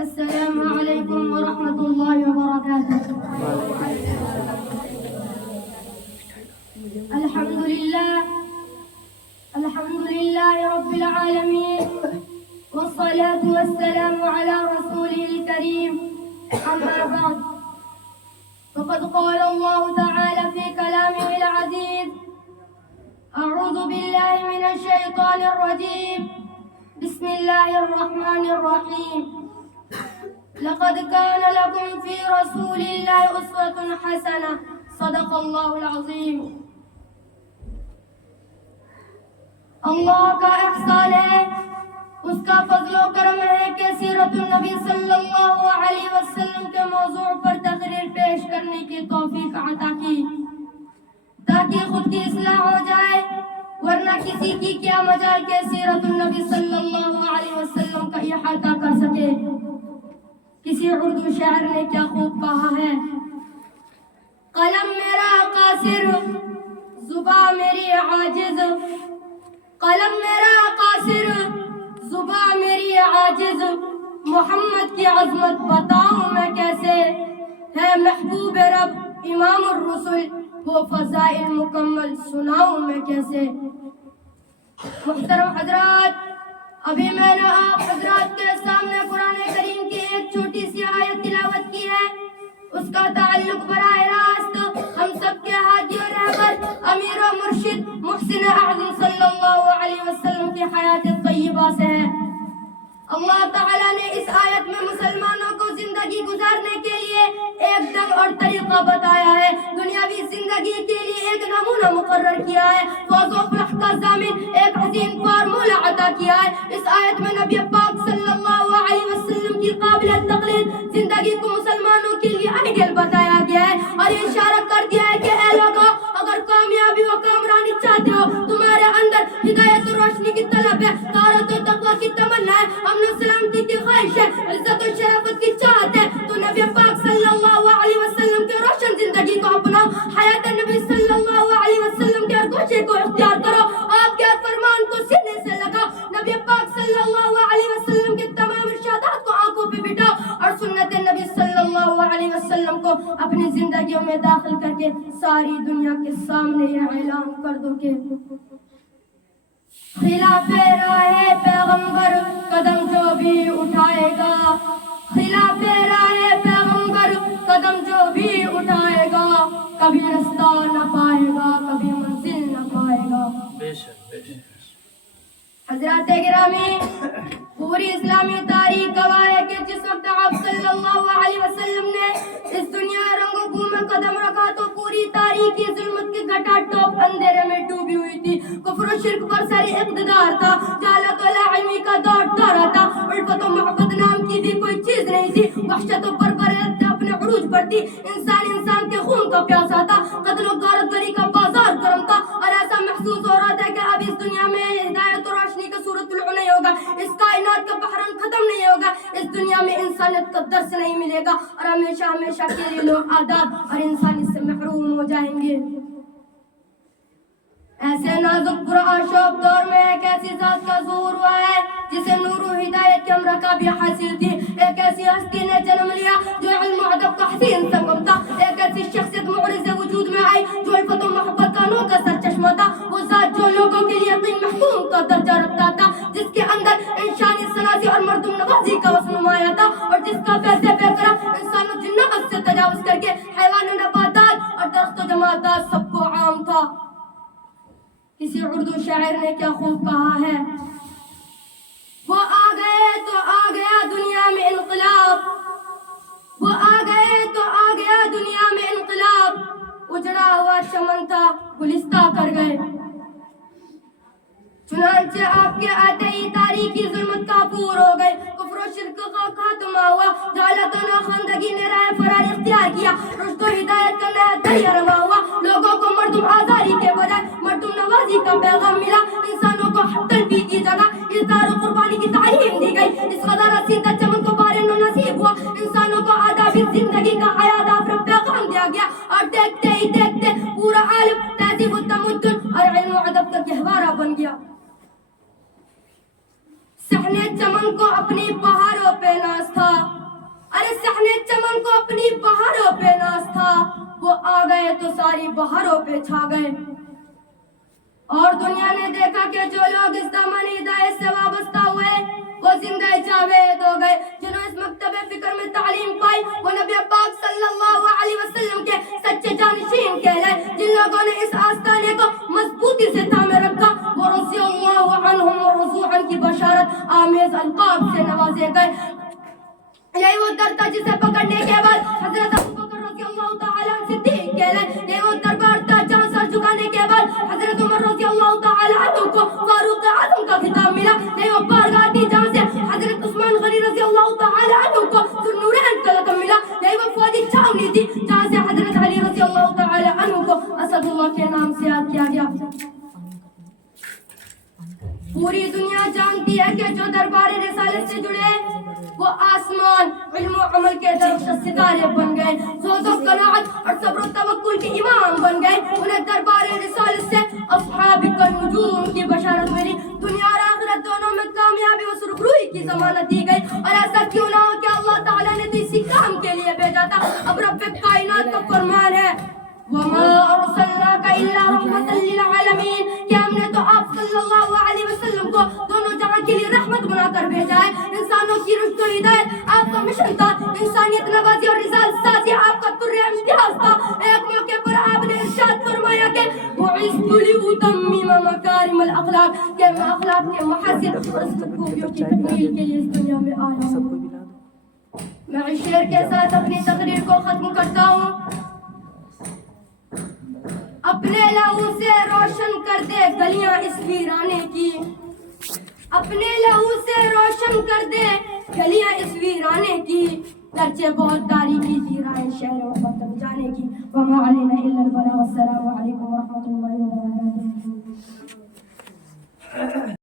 السلام عليكم ورحمة الله وبركاته. الحمد لله رب العالمين، والصلاة والسلام على رسوله الكريم. أما بعد، فقد قال الله تعالى في كلامه العزيز: أعوذ بالله من الشيطان الرجيم، بسم الله الرحمن الرحيم. لقد كان لكم في رسول الله أسوة حسنة، صدق الله العظيم. اللہ کا احسان ہے، اس کا فضل و کرم ہے کہ سیرت النبی صلی اللہ علیہ وسلم کے موضوع پر تقریر پیش کرنے کی توفیق عطا کی تاکہ خود کی اصلاح ہو جائے، ورنہ کسی کی کیا مجال کہ سیرت النبی صلی اللہ علیہ وسلم کا احاطہ کر سکے۔ کسی اردو شاعر نے کیا خوب کہا ہے: قلم میرا قاصر، زباں میری عاجز، قلم میرا قاصر، زباں میری عاجز، محمد کی عظمت بتاؤں میں کیسے، ہے محبوب رب امام الرسل، وہ فضائل مکمل سناؤں میں کیسے۔ محترم حضرات، ابھی میں نے آپ حضرات کے سامنے قرآن کریم کی ایک چھوٹی سی آیت تلاوت کی ہے، اس کا تعلق براہ راست ہم سب کے ہادی و رہبر امیر و مرشد محسن اعظم صلی اللہ علیہ وسلم کی حیات طیبہ سے ہے۔ اللہ تعالیٰ نے اس آیت میں مسلمانوں کو زندگی گزارنے کے لیے ایک ڈھنگ اور طریقہ بتایا ہے، دنیاوی زندگی کے لیے ایک نمونہ مقرر کیا ہے، فوز و فلاح کا ضامن ایک عظیم فارمولہ عطا کیا ہے۔ اس آیت میں نبی پاک صلی اللہ علیہ وسلم کی قابل تقلید زندگی کو مسلمانوں کے لیے آئیڈیل بتایا گیا ہے، اور یہ اشارہ کر دیا ہے کہ اے لوگوں، اگر کامیابی و کامرانی چاہتے ہو، تمہارے اندر ہدایت و روشنی کی طلب ہے، طہارت و تقویٰ کی تمنا ہے، امن و سلامتی کی خواہش ہے، عزت و شرافت کی چاہت ہے، تو نبی پاک صلی اللہ علیہ وسلم کے روشن زندگی کو اپناؤ، حیات نبی صلی اللہ علیہ وسلم کے ہر گوشے کو اختیار کرو، آپ کے فرمان کو سینے سے لگاؤ، نبی پاک صلی اللہ علیہ وسلم کے تمام ارشادات کو آنکھوں پہ بٹھاؤ، اور سنت نبی صلی اللہ علیہ وسلم کو اپنی زندگیوں میں داخل کر کے ساری دنیا کے سامنے یہ اعلان کر دو کہ خلاف راہ پیغمبر قدم جو بھی اٹھائے گا، خلاف راہ پیغمبر قدم جو بھی اٹھائے گا، کبھی رستہ نہ پائے گا، کبھی منزل نہ پائے گا۔ حضرات گرامی، پوری اسلامی تاریخ گواہ ہے کہ جس وقت آپ صلی اللہ علیہ وسلم نے اس دنیا رنگ و بو میں قدم رکھا تو پوری تاریخی ظلمت کی گھٹا ٹوپ اندھیرے میں ڈوبی ہوئی تھی، کفر و شرک پر ساری اقتدار تھا، جہالت و لاعلمی کا دور دورہ تھا، الفت و محبت نام کی بھی کوئی چیز نہیں تھی، وحشت و بربریت اپنے عروج پر تھی، انسان کے خون کا پیاسا تھا، قتل و غارت گری کا بازار گرم تھا، اور ایسا محسوس ہو رہا تھا کہ اب اس دنیا میں ہدایت و روشنی کا صورت طلوع نہیں ہوگا، اس کائنات کا بحران ختم نہیں ہوگا، اس دنیا میں انسانیت کا درس نہیں ملے گا، اور ہمیشہ ہمیشہ کے لیے لوگ آزاد اور انسانیت سے محروم ہو جائیں گے۔ ایسے نازک پرآشوب دور میں ایک ایسی ذات کا ظہور ہوا ہے جسے نور و ہدایت کی امرکہ بھی حاصل تھی، ایک ایسی ہستی نے جنم لیا جو علم و ادب کا حسین سنگم تھا، ایک ایسی شخصیت معرض وجود میں آئی جو الفت و محبت کا انوکھا سرچشمہ تھا، وہ ذات جو لوگوں کے لیے یقین محکوم کا درجہ رکھتا تھا، جس کے اندر انسانی سناسی اور مردم نوازی کا وصف نمایاں تھا، اور جس کا فیض بے قرار انسان و جنات سے تجاوز کر کے حیوان و نباتات اور درخت و جمادات سب کو عام تھا۔ کسی اردو شاعر نے کیا خوب کہا ہے: وہ آ گئے تو آ گیا دنیا میں انقلاب، وہ آ گئے تو آ گیا دنیا میں انقلاب، اجڑا ہوا چمن تھا گلستہ کر گئے۔ چنانچہ آپ کے آتے ہی تاریخی ظلمت کافور ہو گئے، کفر و شرک کا خاتمہ ہوا، جہالت و ناخواندگی نے راہ فرار اختیار کیا، رشد و ہدایت کا نیا دریا رواں ہوا، لوگوں کو مردم آزاری کے بجائے مردم نوازی کا پیغام ملا، انسانوں کو حق تلفی کی جگہ اظہار و قربانی کی تعلیم دی گئی، اس قدر رسیدہ چمن کو بارن و نصیب ہوا، انسانوں کو آداب زندگی کا حیات آفر پیغام دیا گیا، اور دیکھتے ہی دیکھتے پورا عالم تہذیب و تمدن اور علم و ادب کا گہوارہ بن گیا۔ صحنِ چمن کو اپنی نے چمن کو اپنی بہاروں پہ ناز تھا، وہ آ گئے تو ساری بہاروں پہ چھا گئے۔ اور دنیا نے دیکھا کہ جو لوگ اس دامن ہدایت سے وابستہ ہوئے وہ زندہ جاوید ہو گئے۔ جنہوں اس مکتب فکر میں تعلیم پائی وہ نبی پاک صلی اللہ علیہ وسلم کے سچے جانشین کہلائے۔ جن لوگوں نے اس آستانے کو مضبوطی سے تھامے رکھا وہ رضی اللہ عنہم ورضوا عنہ کی بشارت آمیز القاب سے نوازے گئے۔ یہی وہ در تھا جسے پکڑنے کے بعد حضرت ابوبکر رضی اللہ تعالیٰ عنہ صدیق کہلائے۔ یہی وہ دربار تھا جہاں سر جھکانے کے بعد حضرت عمر رضی اللہ تعالیٰ عنہ کو فاروق اعظم کا خطاب ملا۔ یہی وہ بارگاہ تھی جہاں سے حضرت عثمان غنی رضی اللہ تعالیٰ عنہ کو ذوالنورین کا لقب ملا۔ یہی وہ فوجی چھاونی تھی جہاں سے حضرت علی رضی اللہ تعالیٰ عنہ کو اسد اللہ کے نام سے یاد کیا گیا۔ پوری دنیا جانتی ہے کہ جو دربار رسالت سے جڑے وہ آسمان علم و عمل کے درخت ستارے بن گئے، زہد و قناعت اور صبر و توکل کے امام بن گئے۔ انہیں دربار رسالت سے اصحاب النجوم کی بشارت ملی۔ دنیا اور آخرت دونوں میں کامیابی و سرخروئی کی ضمانت دی گئی۔ اور ایسا کیوں نہ ہو کہ اللہ تعالیٰ نے تو اسی کام کے لیے بھیجا تھا۔ اب رب کائنات کا فرمان ہے وَمَا أَرْسَلْنَاكَ إِلَّا رَحْمَةً لِّلْعَالَمِينَ کہ ہم نے تو آپ صلی اللہ علیہ وسلم کو دونوں جہاں کے لیے رحمت بنا کر بھیجا ہے۔ انسانوں کی رشد و ہدایت آپ کا مشن تھا، انسانیت نوازی اور رسالت سازی آپ کا در امتیاز تھا۔ ایک موقع پر آپ نے ارشاد فرمایا کہ بُعِثْتُ لِأُتَمِّمَ مَكَارِمَ الْأَخْلَاقِ کہ میں اخلاق کے محاسن اور اس خوبیوں کی تکمیل کے لیے اس دنیا میں آیا ہوں۔ میں اس شعر کے ساتھ اپنی تقریر کو ختم کرتا ہوں۔ اپنے لہو سے روشن کر دے گلیاں اس ویرانے کی، اپنے لہو سے روشن کر دے گلیاں اس ویرانے کی، گرچہ بہت تاریکی تھی راہ شہر و وطن جانے کی۔ وما علینا الا البلاغ۔ السلام علیکم ورحمۃ اللہ وبرکاتہ۔